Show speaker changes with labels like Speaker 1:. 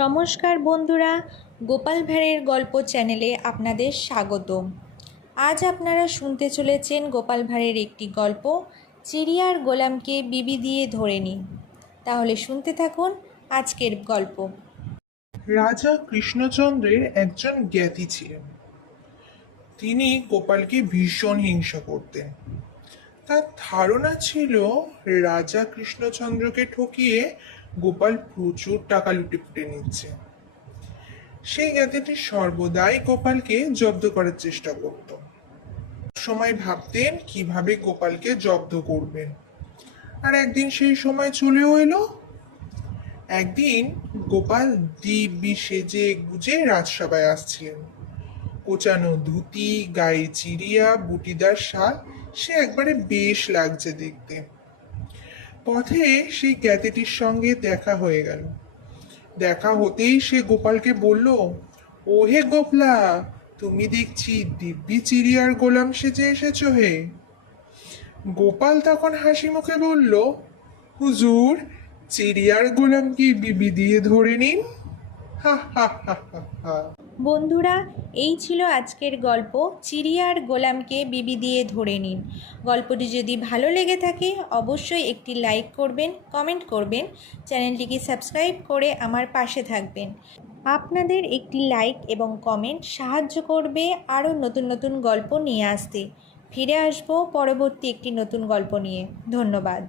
Speaker 1: নমস্কার বন্ধুরা, গোপাল ভাঁড়ের গল্প চ্যানেলে আপনাদের স্বাগত আজ আপনারা শুনতে চলেছেন গোপাল ভাঁড়ের একটি গল্প, চিড়িয়ার গোলামকে বিবি দিয়ে ধরে নিন। তাহলে শুনতে থাকুন আজকের গল্প।
Speaker 2: রাজা কৃষ্ণচন্দ্রের একজন জ্ঞাতি ছিলেন। তিনি গোপালকে ভীষণ হিংসা করতেন। তার ধারণা ছিল, রাজা কৃষ্ণচন্দ্রকে ঠকিয়ে গোপাল প্রচুর টাকা লুটে ফুটে নিচ্ছে। সেই জ্ঞাতিটি সর্বদাই গোপালকে জব্দ করার চেষ্টা করত। সময় ভাবতেন কীভাবে গোপালকে জব্দ করবেন। আর একদিন সেই সময় চলেও এলো। একদিন গোপাল দিব্যি সেজে গুজে রাজসভায় আসছিলেন। কোচানো ধুতি, গায়ে চিড়িয়া, বুটিদার শাল, সে একবারে বেশ লাগছে দেখতে। পথে সেই জ্ঞাতিটির সঙ্গে দেখা হয়ে গেল। দেখা হতেই সে গোপালকে বলল ও হে গোপলা, তুমি দেখছি দিব্যি চিড়িয়ার গোলাম সেজে এসেছ হে। গোপাল তখন হাসি মুখে বলল, হুজুর চিড়িয়ার গোলাম কি বিবি দিয়ে ধরে নিন? হা হা হা হা হা।
Speaker 1: বন্ধুরা, এই ছিল আজকের গল্প। চিড়িয়ার গোলামকে বিবি দিয়ে ধরে নিন। গল্পটি যদি ভালো লেগে থাকে, অবশ্যই একটি লাইক করবেন, কমেন্ট করবেন, চ্যানেলটিকে সাবস্ক্রাইব করে আমার পাশে থাকবেন। আপনাদের একটি লাইক এবং কমেন্ট সাহায্য করবে আরও নতুন নতুন গল্প নিয়ে আসতে। ফিরে আসব পরবর্তী একটি নতুন গল্প নিয়ে। ধন্যবাদ।